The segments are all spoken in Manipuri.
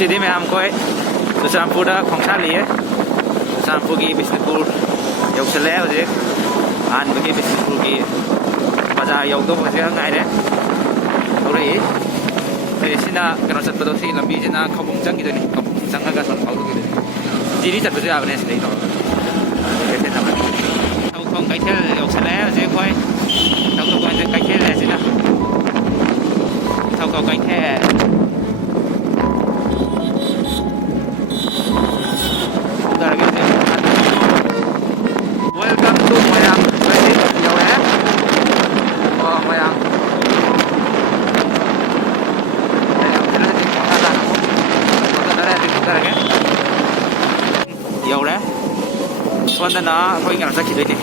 ꯉꯁꯤꯗꯤ ꯃꯌꯥꯝ ꯀꯣꯏ ꯆꯨꯔꯆꯥꯟꯄꯨꯔꯗ ꯈꯣꯡꯁꯥꯜꯂꯤꯌꯦ ꯆꯨꯔꯆꯥꯟꯄꯨꯔꯒꯤ ꯕꯤꯁꯅꯨꯄꯨꯔ ꯌꯧꯁꯜꯂꯛꯑꯦ ꯍꯧꯖꯤꯛ ꯑꯍꯥꯟꯕꯒꯤ ꯕꯤꯁꯅꯨꯄꯨꯔꯒꯤ ꯕꯖꯥꯔ ꯌꯧꯗꯧꯕ ꯍꯧꯖꯤꯛ ꯉꯥꯏꯔꯦ ꯊꯧꯔꯛꯏ ꯑꯩꯈꯣꯏ ꯁꯤꯅ ꯀꯩꯅꯣ ꯆꯠꯄꯗꯣ ꯁꯤ ꯂꯝꯕꯤꯁꯤꯅ ꯈꯧꯕꯨꯝ ꯆꯪꯈꯤꯗꯣꯏꯅꯤ ꯈꯧꯕꯨꯝ ꯆꯪꯉꯒ ꯁꯨꯝ ꯐꯥꯎꯗꯣꯛꯈꯤꯗꯣꯏꯅꯤ ꯖꯤꯔꯤ ꯆꯠꯄꯁꯨ ꯌꯥꯕꯅꯦ ꯁꯤꯗꯩ ꯇꯧꯔꯒ ꯊꯧꯈꯣꯡ ꯀꯩꯊꯦꯜ ꯌꯧꯁꯜꯂꯛꯑꯦ ꯍꯧꯖꯤꯛ ꯑꯩꯈꯣꯏ ꯊꯧꯈꯣꯡ ꯀꯩꯊꯦꯜ ꯑꯁꯤꯅ ꯊꯧꯈꯣꯡ ꯀꯩꯊꯦꯜ ꯋꯦꯜꯀꯝ ꯇꯨ ꯃꯣꯏꯔꯥꯡ ꯌꯧꯔꯦ ꯃꯣꯏꯔꯥꯡ ꯌꯧꯔꯦ ꯁꯣꯝꯗꯅ ꯑꯩꯈꯣꯏ ꯀꯩꯅꯣ ꯆꯠꯈꯤꯗꯣꯏꯅꯤ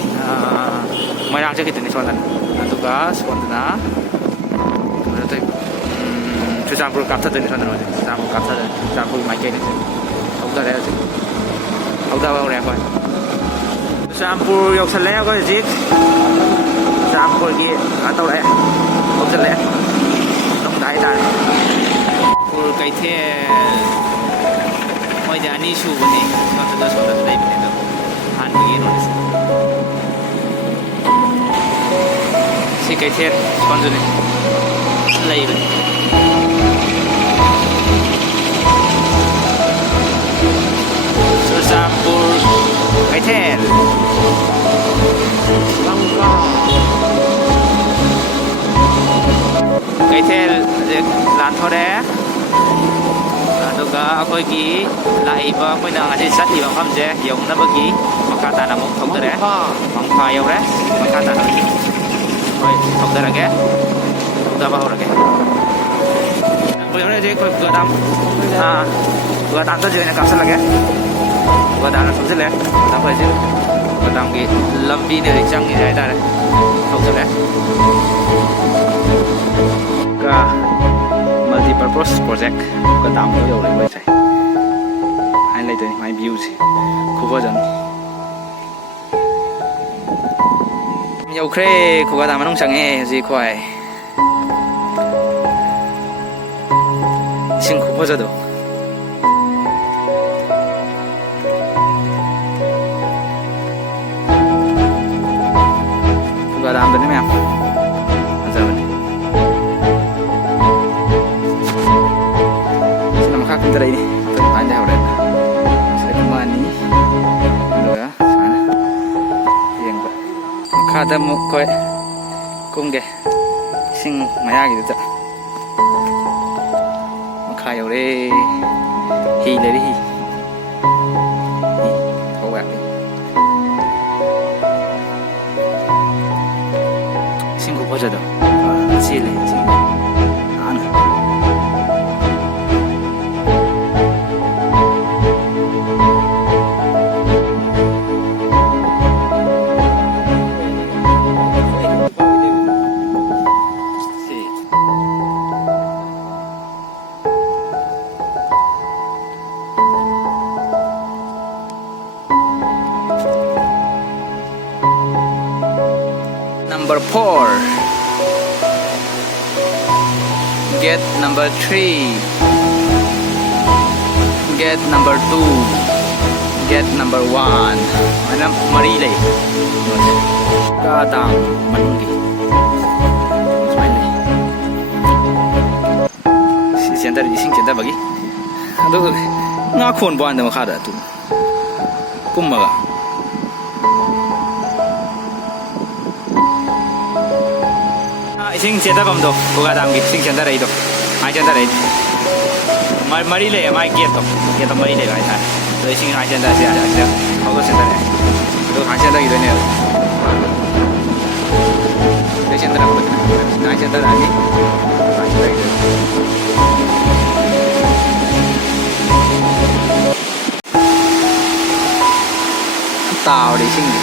ꯃꯣꯏꯔꯥꯡ ꯆꯠꯈꯤꯗꯣꯏꯅꯤ ꯁꯣꯝꯗꯅ ꯑꯗꯨꯒ ꯁꯣꯝꯗꯅ ꯆꯨꯔꯆꯥꯟꯄꯨꯔ ꯀꯥꯞꯊꯗꯣꯏꯅꯤ ꯁꯣꯝꯗꯅ ꯍꯧꯖꯤꯛ ꯆꯨꯔꯆꯥꯟꯄꯨꯔ ꯀꯥꯞꯊꯗꯣꯏꯅꯤ ꯆꯨꯔꯆꯥꯟꯄꯨꯔ ꯃꯥꯏꯀꯩꯅꯤ ꯍꯧꯊꯔꯦ ꯍꯧꯖꯤꯛ ꯍꯧꯊꯕ ꯍꯧꯔꯦ ꯑꯩꯈꯣꯏ ꯆꯨꯔꯆꯥꯟꯄꯨꯔ ꯌꯧꯁꯜꯂꯦ ꯑꯩꯈꯣꯏ ꯍꯧꯖꯤꯛ ꯆꯨꯔꯆꯥꯟꯄꯨꯔꯒꯤ ꯇꯧꯔꯛꯑꯦ ꯍꯧꯖꯤꯜꯂꯛꯑꯦ ꯂꯝꯗ ꯍꯥꯏꯇꯥꯔꯦ ꯄꯨꯔ ꯀꯩꯊꯦꯜ ꯃꯣꯏꯗꯤ ꯑꯅꯤ ꯁꯨꯕꯅꯤ ꯁꯣꯝꯗꯁꯨ ꯂꯩꯕꯅꯤ ꯑꯗꯣ ꯑꯍꯥꯟꯕꯒꯤ ꯀꯩꯅꯣꯁꯦ ꯁꯤ ꯀꯩꯊꯦꯜ ꯁꯣꯝꯗꯨꯅꯤ ꯂꯩꯕꯅꯤ ꯆꯨꯔꯆꯥꯟꯄꯨꯔ ꯀꯩꯊꯦꯜ ꯀꯩꯊꯦꯜ ꯍꯧꯖꯤꯛ ꯂꯥꯟꯊꯣꯔꯛꯑꯦ ꯑꯗꯨꯒ ꯑꯩꯈꯣꯏꯒꯤ ꯂꯥꯛꯏꯕ ꯑꯩꯈꯣꯏꯅ ꯉꯁꯤ ꯆꯠꯂꯤꯕ ꯃꯐꯝꯁꯦ ꯌꯧꯅꯕꯒꯤ ꯃꯈꯥ ꯇꯥꯅ ꯑꯃꯨꯛ ꯊꯧꯗꯔꯦ ꯃꯪꯐꯥ ꯌꯧꯔꯦ ꯃꯈꯥ ꯇꯥꯅ ꯍꯣꯏ ꯊꯧꯗꯔꯒꯦ ꯊꯧꯗꯕ ꯍꯧꯔꯒꯦ ꯌꯧꯔꯦ ꯍꯧꯖꯤꯛ ꯑꯩꯈꯣꯏ ꯒꯣꯗꯥꯝꯗ ꯑꯣꯏꯅ ꯀꯥꯞꯁꯤꯜꯂꯒꯦ ꯒꯣꯗꯥꯝꯗ ꯊꯧꯖꯤꯜꯂꯦ ꯑꯩꯈꯣꯏ ꯍꯧꯖꯤꯛ ꯒꯣꯗꯥꯝꯒꯤ ꯂꯝꯕꯤꯅ ꯍꯧꯖꯤꯛ ꯆꯪꯉꯤꯁꯦ ꯍꯥꯏꯇꯥꯔꯦ ꯊꯧꯖꯤꯜꯂꯦ ꯃꯜꯇꯤꯄꯔꯄꯣꯁ ꯄ꯭ꯔꯣꯖꯦꯛ ꯒꯣꯗꯥꯝꯗꯣ ꯌꯧꯔꯦ ꯑꯩꯈꯣꯏꯁꯦ ꯍꯥꯏꯅ ꯂꯩꯗꯣꯏꯅꯤ ꯃꯥꯏ ꯚ꯭ꯌꯨꯁꯦ ꯈꯨꯐꯖꯅꯤ ꯌꯧꯈ꯭ꯔꯦ ꯒꯣꯗꯥꯝ ꯃꯅꯨꯡ ꯆꯪꯉꯦ ꯍꯧꯖꯤꯛ ꯑꯩꯈꯣꯏ ꯏꯁꯤꯡ ꯈꯨꯐꯖꯗꯣ ꯒꯣꯗꯥꯝꯗꯅꯤ ꯃꯌꯥꯝ ꯐꯖꯕꯅꯤ ꯁꯤꯅ ꯃꯈꯥ ꯀꯨꯝꯊꯔꯛꯏꯅꯤ ꯑꯗꯨꯃꯥꯏꯅ ꯂꯩꯍꯧꯔꯦ ꯁꯤꯗ ꯑꯃ ꯑꯅꯤ ꯑꯗꯨꯒ ꯁꯨꯃꯥꯏꯅ ꯌꯦꯡꯕ ꯃꯈꯥꯗ ꯑꯃꯨꯛ ꯑꯩꯈꯣꯏ ꯀꯨꯝꯒꯦ ꯏꯁꯤꯡ ꯃꯌꯥꯒꯤꯗꯨꯗ ꯃꯈꯥ ꯌꯧꯔꯦ ꯍꯤ ꯂꯩꯔꯤ ꯍꯤ ꯊꯧꯕ ꯌꯥꯔꯦ ꯏꯁꯤꯡ ꯈꯨꯐꯖꯗꯣ ꯆꯦꯜꯂꯦ ꯏꯁꯤꯡ ꯅꯥꯟꯅ Number 4, gate number 3, gate number 2, gate number 1. Mana mari lay. Kadang manunggi. Si center di sing center bagi. Aduh, ngakon buan dama kada tu. Kummaga. ꯏꯁꯤꯡ ꯆꯦꯟꯊꯐꯝꯗꯣ ꯒꯣꯗꯥꯝꯒꯤ ꯏꯁꯤꯡ ꯆꯦꯟꯊꯔꯛꯏꯗꯣ ꯃꯥꯏ ꯆꯦꯟꯊꯔꯛꯏꯗꯣ ꯃꯔꯤ ꯂꯩꯌꯦ ꯃꯥꯏ ꯒꯦꯠꯇꯣ ꯃꯔꯤ ꯂꯩꯕ ꯍꯥꯏꯇꯥꯔꯦ ꯑꯗꯣ ꯏꯁꯤꯡ ꯍꯥꯏ ꯆꯦꯟꯊꯔꯁꯦ ꯑꯁꯤꯗ ꯐꯥꯎꯗꯣꯛ ꯆꯦꯟꯊꯔꯛꯑꯦ ꯑꯗꯨꯒ ꯍꯥꯏ ꯆꯦꯟꯊꯈꯤꯗꯣꯏꯅꯦꯕ ꯁꯤꯗꯩ ꯆꯦꯟꯊꯔꯛꯄꯗ ꯍꯥꯏ ꯆꯦꯟꯊꯔꯛꯑꯅꯤ ꯍꯥꯏ ꯆꯦꯟꯊꯈꯤꯗꯣꯏꯅꯤ ꯇꯥꯎꯔꯦ ꯏꯁꯤꯡꯗꯤ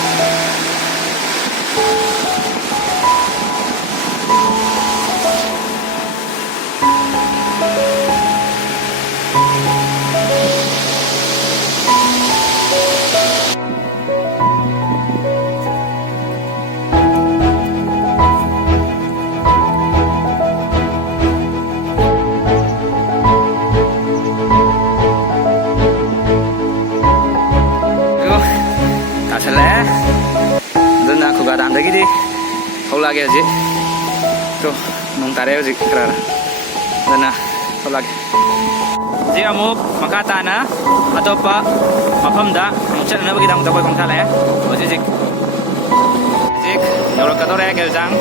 थोलागे हजिक तो नों तारे हजिक खरा दना थोलागे जी अमुक मखा ताना अतोपा मफमदा अमुक चलनबगीदमक तखोय खोंथाले हजिक यौरकदोरे गेलजांग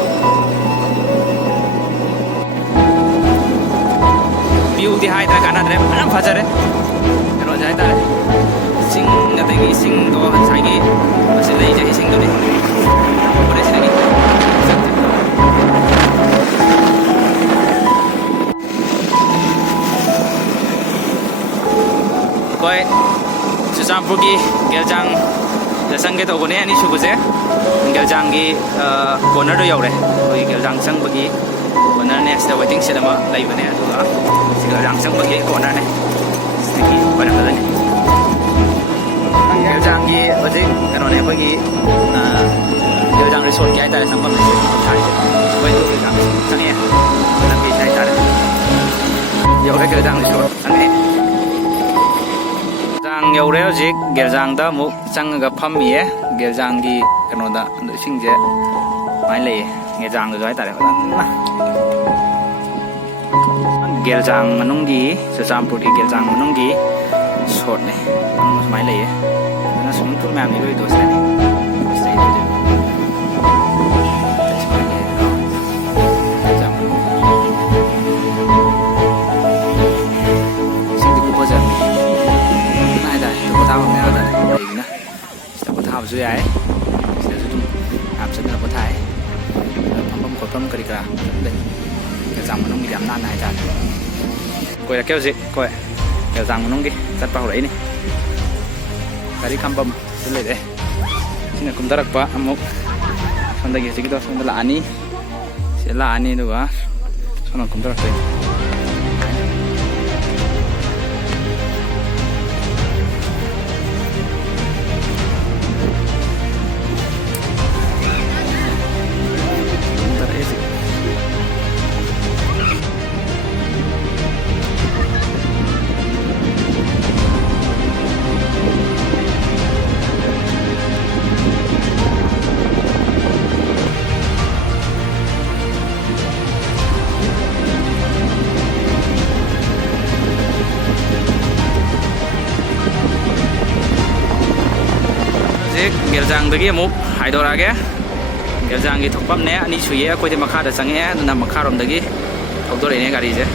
뷰티 하이드라 가나드레 참 파자레 그런 자이다 싱 나대기 싱도 자기 마실 레이저 싱도네 그래 시작이 거의 수산부기 결장 여성게 도고네 아니 수부제 결장기 코너도 여래 거의 결장 성부기 코너 넥스트 웨이팅 시스템 라이브네 그거 결장 성부기 코너네 스티키 바람들네 결장기 어제 그러네 거기 결장 리소트 게 있다 상관없이 잘 웨이팅 결장 상해 남기 잘 따라 여기 결장 리소트 상해 장 여래 어제 결장다 뭐 장가 팜이에 결장기 그러다 싱제 많이 레 결장도 잘 따라 Geljang menunggi sesampudi geljang menunggi short nih semai leh karena semua tuh memang itu dosa nih dosa itu aja semai leh geljang sing dikupas aja nah ada itu kota apa nih ada nih ini nah kita kota apa sih ya kita tuh apa sih kota ya pam kota kerja deh geljang menunggi jam nan aja coi là kéo gì coi kéo rằng nó cái cắt bao đấy này cái đi khăm bầm cái này đấy xin là cũng đã đặc quá amok xong đây cái gì đó xong là ani sẽ là ani được á xong là cũng đã đặc đấy Geljang amuk haidorage Geljang thokpam ne ani suye akoide makha da change na makha rom dagi thokdore ne gari je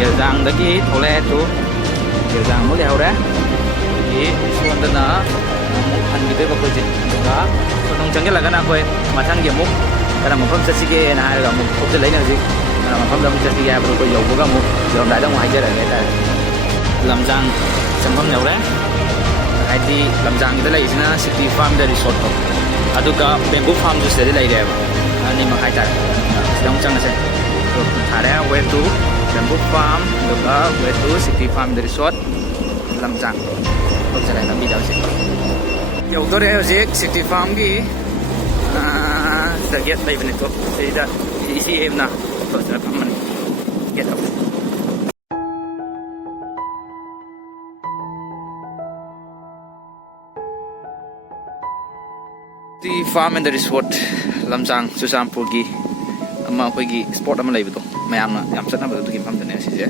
Geljang dagi thole tu Geljang mo leo ra i suan dana mo han gi de ba ko ji ga so nong chang la kana ko ma thang ge mo kana mo pham sa si ge na ga mo ko lai na ji kana ma pham dam sa si ga ba ko yo ga mo yo dai da ngoài je ra ta lam jang chang pham leo ra hai ti lam jang gi de lai sina city farm da resort ko adu ka bamboo farm ju se de lai de ba ani ma hai ta dong chang na se to thare way to bamboo farm được ở về tú city farm the resort làm rằng không sẽ lại làm video gì dầu tôi đây là city farm gì sẽ get đây bên này thì đã easy em nào tôi sẽ làm mình get up city farm and the resort làm rằng Susampurgi mà khơi gì sport mà lấy được mày ăn là làm rất là được kiếm phẩm này sẽ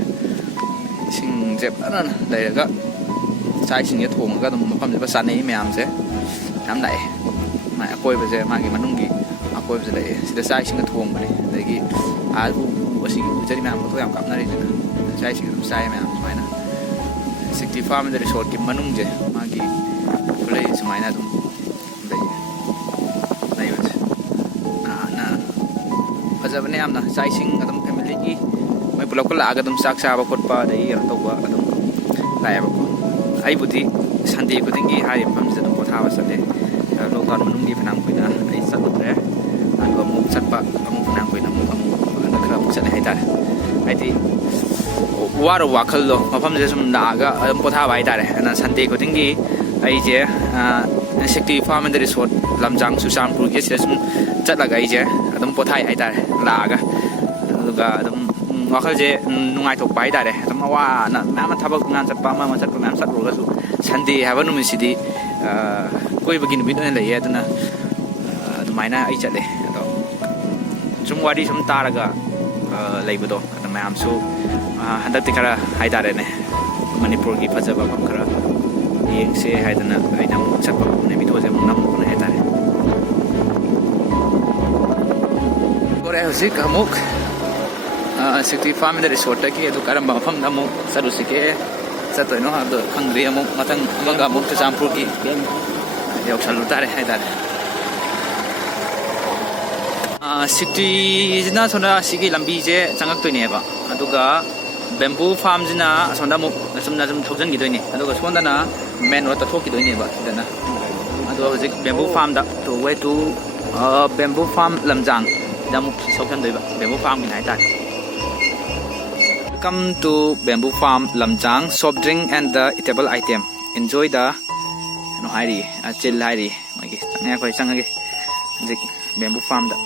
xin dẹp đó đây là các sai xin cái thùng các đồng phẩm dẹp sẵn ấy mày ăn sẽ làm lại mà coi bây giờ mà cái món gì mà coi bây giờ lại sẽ sai xin cái thùng này đây cái u xin cái gì mày ăn tôi làm cảm này sai xin cái sai mày ăn phải nè city farm and resort cái món gì mà cái play semai nè đây đây vậy giờ bên em là sai sinh ở trong family gì mấy bữa có lạ cái trong sắc xa và cột pa đấy ở đâu ở trong lại ai bữa thì Sunday có tiếng gì hai điểm phẩm sẽ đồng có thao và Sunday lâu toàn mình đi phải nằm quỳ đã đấy sắp được đấy anh có một sắp bạc có một nằm quỳ nằm một anh đã khởi sẽ hay ta ai thì qua rồi qua khơi rồi mà phẩm sẽ dùng đá cái đồng có thao vậy ta đấy anh Sunday có tiếng gì ꯑꯩꯁꯦ ꯁꯦꯛꯇꯤ ꯐꯥꯔꯝ ꯑꯦꯟ ꯔꯤꯁꯣꯔꯠ ꯂꯝꯖꯥꯡ ꯆꯨꯔꯆꯥꯟꯄꯨꯔꯒꯤ ꯁꯤꯗ ꯁꯨꯝ ꯆꯠꯂꯒ ꯑꯩꯁꯦ ꯑꯗꯨꯝ ꯄꯣꯊꯥꯏ ꯍꯥꯏꯇꯥꯔꯦ ꯂꯥꯛꯑꯒ ꯑꯗꯨꯒ ꯑꯗꯨꯝ ꯋꯥꯈꯜꯁꯦ ꯅꯨꯡꯉꯥꯏꯊꯣꯛꯄ ꯍꯥꯏꯇꯥꯔꯦ ꯑꯗꯨꯝ ꯑꯋꯥꯅ ꯃꯌꯥꯝ ꯊꯕꯛ ꯉꯥꯟ ꯆꯠꯄ ꯑꯃ ꯆꯠꯄ ꯃꯌꯥꯝ ꯆꯠꯂꯨꯔꯒꯁꯨ ꯁꯟꯗꯦ ꯍꯥꯏꯕ ꯅꯨꯃꯤꯠꯁꯤꯗꯤ ꯀꯣꯏꯕꯒꯤ ꯅꯨꯃꯤꯠ ꯑꯣꯏꯅ ꯂꯩꯌꯦ ꯑꯗꯨꯅ ꯑꯗꯨꯃꯥꯏꯅ ꯑꯩ ꯆꯠꯂꯦ ꯑꯗꯣ ꯁꯨꯝ ꯋꯥꯔꯤ ꯁꯨꯝ ꯇꯥꯔꯒ ꯂꯩꯕꯗꯣ ꯑꯗ ꯃꯌꯥꯝꯁꯨ ꯍꯟꯗꯛꯇꯤ ꯈꯔ ꯍꯥꯏꯇꯥꯔꯦꯅꯦ ꯃꯅꯤꯄꯨꯔꯒꯤ ꯐꯖꯕ ꯃꯐꯝ ꯈꯔ ꯌꯦꯡꯁꯦ ꯍꯥꯏꯗꯅ ꯑꯩꯅ ꯑꯃꯨꯛ ꯆꯠꯄ ꯚꯤꯗꯤꯑꯣꯁꯦ ꯑꯃꯨꯛ ꯅꯝꯃꯨꯕꯅꯦ ꯍꯥꯏꯇꯥꯔꯦ ꯗꯣꯔꯦ ꯍꯧꯖꯤꯛ ꯑꯃꯨꯛ ꯁꯦꯛꯇꯤ ꯐꯥꯔꯝ ꯑꯦꯟ ꯔꯤꯁꯣꯔꯠꯇꯒꯤ ꯑꯗꯨ ꯀꯔꯝꯕ ꯃꯐꯝꯗ ꯑꯃꯨꯛ ꯆꯠꯂꯨꯁꯤꯒꯦ ꯆꯠꯇꯣꯏꯅꯣ ꯍꯥꯏꯕꯗꯣ ꯈꯪꯗ꯭ꯔꯤ ꯑꯃꯨꯛ ꯃꯊꯪ ꯑꯃꯒ ꯑꯃꯨꯛ ꯆꯨꯔꯆꯥꯟꯄꯨꯔꯒꯤ ꯌꯧꯁꯜꯂꯨ ꯇꯥꯔꯦ ꯍꯥꯏꯇꯥꯔꯦ ꯁꯦꯛꯇꯤꯁꯤꯅ ꯁꯣꯝꯗ ꯁꯤꯒꯤ ꯂꯝꯕꯤꯁꯦ ꯆꯪꯉꯛꯇꯣꯏꯅꯦꯕ ꯑꯗꯨꯒ ꯕꯦꯝꯕꯨ ꯐꯥꯔꯝꯁꯤꯅ ꯑꯁꯣꯝꯗ ꯑꯃꯨꯛ ꯆꯨꯝꯅ ꯁꯨꯝ ꯊꯧꯖꯤꯟꯈꯤꯗꯣꯏꯅꯦ ꯑꯗꯨꯒ ꯁꯣꯝꯗꯅ ꯃꯦꯟ ꯔꯣꯗꯇ ꯊꯣꯛꯈꯤꯗꯣꯏꯅꯦꯕ ꯁꯤꯗꯅ ꯑꯗꯣ ꯍꯧꯖꯤꯛ ꯕꯦꯝꯕꯨ ꯐꯥꯔꯝꯗ to way to bamboo farm ꯂꯝꯖꯥꯡꯗ ꯑꯃꯨꯛ ꯁꯣꯛꯆꯟꯗꯣꯏꯕ ꯕꯦꯝꯕꯨ ꯐꯥꯔꯝꯒꯤꯅ ꯍꯥꯏꯇꯥꯔꯦ welcome to bamboo farm Lamjang soft drink and the edible item enjoy ꯗ ꯀꯩꯅꯣ ꯍꯥꯏꯔꯤꯌꯦ ꯆꯤꯜ ꯍꯥꯏꯔꯤꯌꯦ ꯃꯣꯏꯒꯤ ꯆꯪꯉꯦ ꯑꯩꯈꯣꯏ ꯆꯪꯉꯒꯦ ꯍꯧꯖꯤꯛ ꯕꯦꯝꯕꯨ ꯐꯥꯔꯝꯗ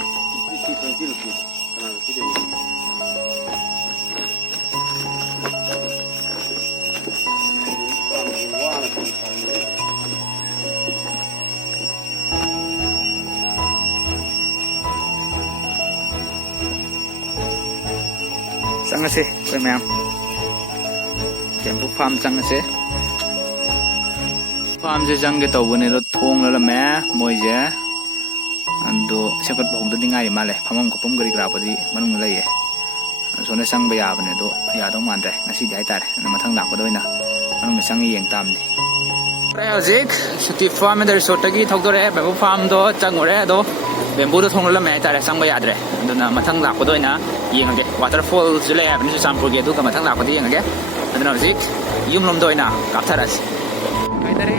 ꯆꯪꯉꯁꯦ ꯑꯩꯈꯣꯏ ꯃꯌꯥꯝ ꯕꯦꯝꯕꯨ ꯐꯥꯔꯝ ꯆꯪꯉꯁꯦ ꯐꯥꯔꯝꯁꯦ ꯆꯪꯒꯦ ꯇꯧꯕꯅꯦ ꯑꯗꯣ ꯊꯣꯡ ꯂꯣꯜꯂꯝꯃꯦ ꯃꯣꯏꯁꯦ ꯑꯗꯣ ꯁꯦꯝꯒꯠꯄ ꯍꯧꯗꯗꯤ ꯉꯥꯏꯔꯤ ꯃꯥꯜꯂꯦ ꯐꯝꯐꯝ ꯈꯣꯠꯐꯝ ꯀꯔꯤ ꯀꯔꯥꯕꯨꯗꯤ ꯃꯅꯨꯡꯗ ꯂꯩꯌꯦ ꯁꯣꯝꯗ ꯆꯪꯕ ꯌꯥꯕꯅꯦ ꯑꯗꯣ ꯌꯥꯗꯧ ꯃꯥꯟꯗ꯭ꯔꯦ ꯉꯁꯤꯗꯤ ꯍꯥꯏꯇꯥꯔꯦ ꯑꯗꯣ ꯃꯊꯪ ꯂꯥꯛꯄꯗ ꯑꯣꯏꯅ ꯃꯅꯨꯡꯗ ꯆꯪꯉ ꯌꯦꯡ ꯇꯥꯕꯅꯤ ꯍꯧꯖꯤꯛ ꯁꯦꯛꯇꯤ ꯐꯥꯔꯝ ꯑꯦꯟ ꯔꯤꯁꯣꯔꯠꯇꯒꯤ ꯊꯧꯗꯣꯔꯛꯑꯦ ꯕꯦꯝꯕꯨ ꯐꯥꯔꯝꯗꯣ ꯆꯪꯉꯨꯔꯦ ꯑꯗꯣ ꯕꯦꯝꯕꯨꯗꯣ ꯊꯣꯡ ꯂꯣꯜꯂꯝꯃꯦ ꯍꯥꯏꯇꯥꯔꯦ ꯆꯪꯕ ꯌꯥꯗ꯭ꯔꯦ ꯑꯗꯨꯅ ꯃꯊꯪ ꯂꯥꯛꯄꯗ ꯑꯣꯏꯅ ꯌꯦꯡꯉꯒꯦ ꯋꯥꯇꯔꯐꯣꯜꯁꯨ ꯂꯩ ꯍꯥꯏꯕꯅꯤ ꯆꯨꯔꯆꯥꯟꯄꯨꯔꯒꯤ ꯑꯗꯨꯒ ꯃꯊꯪ ꯂꯥꯛꯄꯗ ꯌꯦꯡꯉꯒꯦ ꯑꯗꯨꯅ ꯍꯧꯖꯤꯛ ꯌꯨꯝꯂꯣꯝꯗ ꯑꯣꯏꯅ ꯀꯥꯞꯊꯔꯛꯑꯁꯤ ꯍꯥꯏꯇꯥꯔꯦ